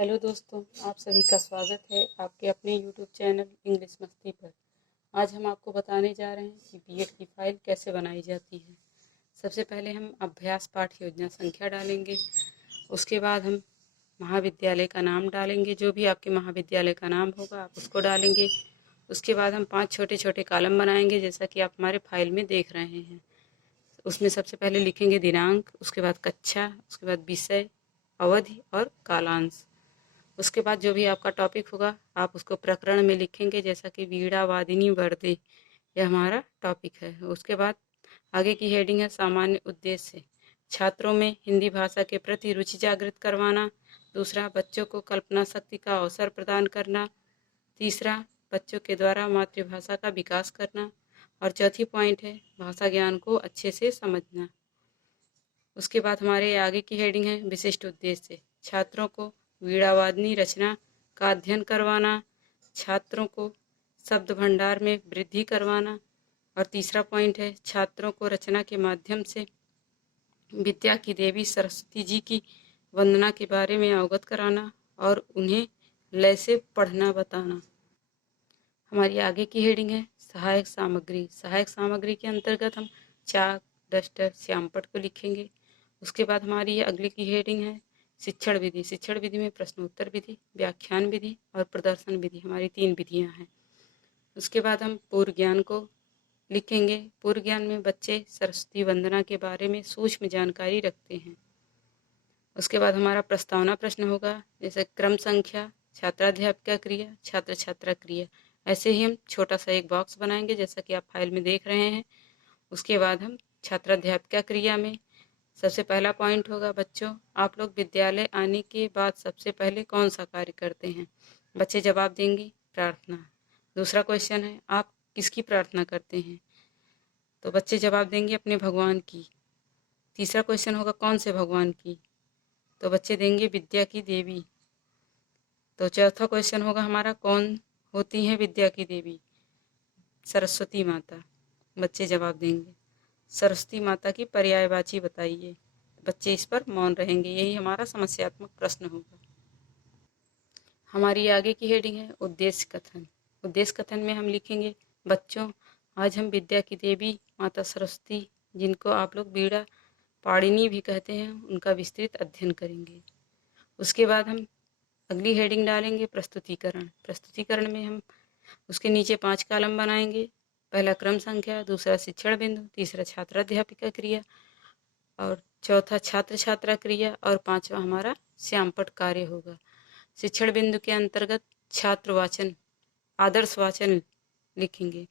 Hello दोस्तों, आप सभी का स्वागत है आपके अपने यूट्यूब चैनल इंग्लिश मस्ती पर। आज हम आपको बताने जा रहे हैं कि बीएड की फाइल कैसे बनाई जाती है। सबसे पहले हम अभ्यास पाठ योजना संख्या डालेंगे। उसके बाद हम महाविद्यालय का नाम डालेंगे, जो भी आपके महाविद्यालय का नाम होगा आप उसको डालेंगे। उसके बाद हम 5 छोटे छोटे कॉलम बनाएंगे, जैसा कि आप हमारे फाइल में देख रहे हैं। उसमें सबसे पहले लिखेंगे दिनांक, उसके बाद कक्षा, उसके बाद विषय, अवधि और कालांश। उसके बाद जो भी आपका टॉपिक होगा आप उसको प्रकरण में लिखेंगे, जैसा कि वीणा वादिनी वर्दे, यह हमारा टॉपिक है। उसके बाद आगे की हेडिंग है सामान्य उद्देश्य। छात्रों में हिंदी भाषा के प्रति रुचि जागृत करवाना। दूसरा, बच्चों को कल्पना शक्ति का अवसर प्रदान करना। तीसरा, बच्चों के द्वारा मातृभाषा का विकास करना। और चौथी पॉइंट है भाषा ज्ञान को अच्छे से समझना। उसके बाद हमारे आगे की हेडिंग है विशिष्ट उद्देश्य। छात्रों को वीणावादिनी रचना का अध्ययन करवाना, छात्रों को शब्द भंडार में वृद्धि करवाना। और तीसरा पॉइंट है छात्रों को रचना के माध्यम से विद्या की देवी सरस्वती जी की वंदना के बारे में अवगत कराना और उन्हें लय से पढ़ना बताना। हमारी आगे की हेडिंग है सहायक सामग्री। सहायक सामग्री के अंतर्गत हम चाक, डस्टर, श्यामपट्ट को लिखेंगे। उसके बाद हमारी अगली की हेडिंग है शिक्षण विधि। शिक्षण विधि में प्रश्नोत्तर विधि, व्याख्यान विधि और प्रदर्शन विधि, हमारी 3 विधियां हैं। उसके बाद हम पूर्व ज्ञान को लिखेंगे। पूर्व ज्ञान में बच्चे सरस्वती वंदना के बारे में सूक्ष्म जानकारी रखते हैं। उसके बाद हमारा प्रस्तावना प्रश्न होगा, जैसे क्रम संख्या, छात्राध्यापिका क्रिया, छात्र छात्रा क्रिया। ऐसे ही हम छोटा सा एक बॉक्स बनाएंगे, जैसा कि आप फाइल में देख रहे हैं। उसके बाद हम छात्राध्यापिका क्रिया में सबसे पहला पॉइंट होगा, बच्चों आप लोग विद्यालय आने के बाद सबसे पहले कौन सा कार्य करते हैं? बच्चे जवाब देंगे प्रार्थना। दूसरा क्वेश्चन है आप किसकी प्रार्थना करते हैं? तो बच्चे जवाब देंगे अपने भगवान की। तीसरा क्वेश्चन होगा कौन से भगवान की? तो बच्चे देंगे विद्या की देवी। तो चौथा क्वेश्चन होगा हमारा कौन होती हैं विद्या की देवी? सरस्वती माता। बच्चे जवाब देंगे सरस्वती माता की पर्यायवाची बताइए। बच्चे इस पर मौन रहेंगे। यही हमारा समस्यात्मक प्रश्न होगा। हमारी आगे की हेडिंग है उद्देश्य कथन। उद्देश्य कथन में हम लिखेंगे बच्चों आज हम विद्या की देवी माता सरस्वती, जिनको आप लोग वीणा पाणिनी भी कहते हैं, उनका विस्तृत अध्ययन करेंगे। उसके बाद हम अगली हेडिंग डालेंगे प्रस्तुतिकरण। प्रस्तुतिकरण में हम उसके नीचे 5 कॉलम बनाएंगे। पहला क्रम संख्या, दूसरा शिक्षण बिंदु, तीसरा छात्राध्यापिका क्रिया और चौथा छात्र छात्रा क्रिया और पांचवा हमारा श्यामपट्ट कार्य होगा। शिक्षण बिंदु के अंतर्गत छात्र वाचन, आदर्श वाचन लिखेंगे।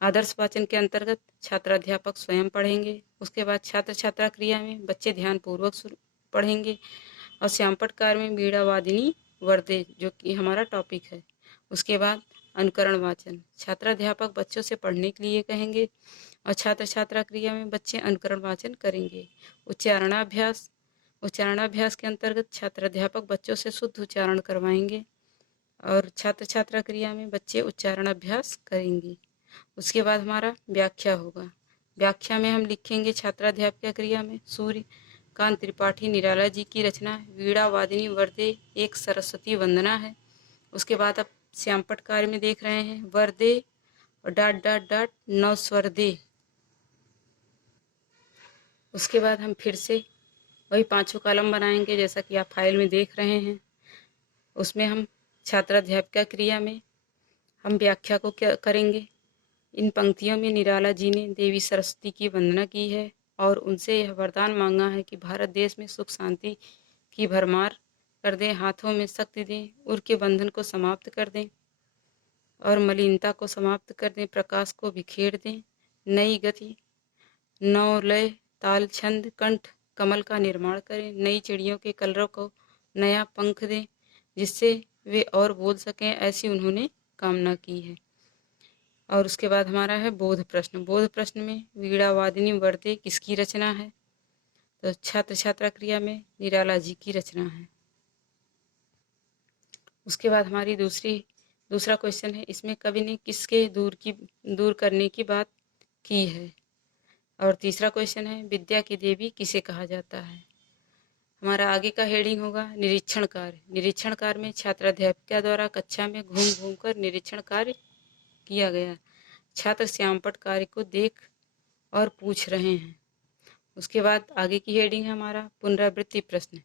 आदर्श वाचन के अंतर्गत छात्राध्यापक स्वयं पढ़ेंगे। उसके बाद छात्र छात्रा क्रिया में बच्चे ध्यान पूर्वक पढ़ेंगे और श्यामपट्ट कार्य में वीणा वादिनी वर्दे, जो कि हमारा टॉपिक है। उसके बाद अनुकरण वाचन, छात्राध्यापक बच्चों से पढ़ने के लिए कहेंगे और छात्र छात्रा क्रिया में बच्चे अनुकरण वाचन करेंगे। उच्चारणाभ्यास, उच्चारणाभ्यास के अंतर्गत छात्राध्यापक बच्चों से शुद्ध उच्चारण करवाएंगे और छात्र छात्रा क्रिया में बच्चे उच्चारण अभ्यास करेंगे। उसके बाद हमारा व्याख्या होगा। व्याख्या में हम लिखेंगे छात्राध्यापिका क्रिया में सूर्यकांत त्रिपाठी निराला जी की रचना वीणा वादिनी वर्दे एक सरस्वती वंदना है। उसके बाद आप श्यामपट्ट कार्य में देख रहे हैं वर्दे और डाट डाट डाट नौ स्वर दे। उसके बाद हम फिर से वही 5 कॉलम बनाएंगे, जैसा कि आप फाइल में देख रहे हैं। उसमें हम छात्राध्यापिका क्रिया में हम व्याख्या को क्या करेंगे। इन पंक्तियों में निराला जी ने देवी सरस्वती की वंदना की है और उनसे यह वरदान मांगा है कि भारत देश में सुख शांति की भरमार कर दें, हाथों में शक्ति दें, उर के बंधन को समाप्त कर दें और मलिनता को समाप्त कर दें, प्रकाश को बिखेर दें, नई गति, नौ लय, ताल, छंद, कंठ, कमल का निर्माण करें, नई चिड़ियों के कलरव को नया पंख दें, जिससे वे और बोल सकें, ऐसी उन्होंने कामना की है। और उसके बाद हमारा है बोध प्रश्न। बोध प्रश्न में वीणा वादिनी वर्दे किसकी रचना है? तो छात्र छात्रा क्रिया में निराला जी की रचना है। उसके बाद हमारी दूसरा क्वेश्चन है, इसमें कवि ने किसके दूर करने की बात की है? और तीसरा क्वेश्चन है विद्या की देवी किसे कहा जाता है? हमारा आगे का हेडिंग होगा निरीक्षण कार्य। निरीक्षण कार्य में छात्राध्यापिका द्वारा कक्षा में घूम घूम कर निरीक्षण कार्य किया गया। छात्र श्यामपट्ट कार्य को देख और पूछ रहे हैं। उसके बाद आगे की हेडिंग है हमारा पुनरावृत्ति प्रश्न।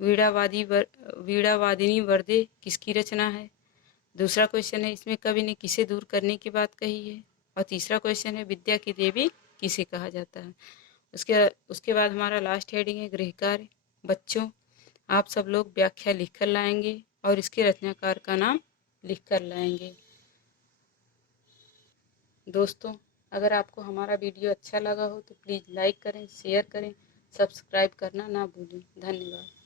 वीणावादिनी वर्दे किसकी रचना है। दूसरा क्वेश्चन है इसमें कवि ने किसे दूर करने की बात कही है। और तीसरा क्वेश्चन है विद्या की देवी किसे कहा जाता है। उसके बाद हमारा लास्ट हेडिंग है गृह कार्य। बच्चों आप सब लोग व्याख्या लिखकर लाएंगे और इसके रचनाकार का नाम लिखकर लाएंगे। दोस्तों अगर आपको हमारा वीडियो अच्छा लगा हो तो प्लीज़ लाइक करें, शेयर करें, सब्सक्राइब करना ना भूलें। धन्यवाद।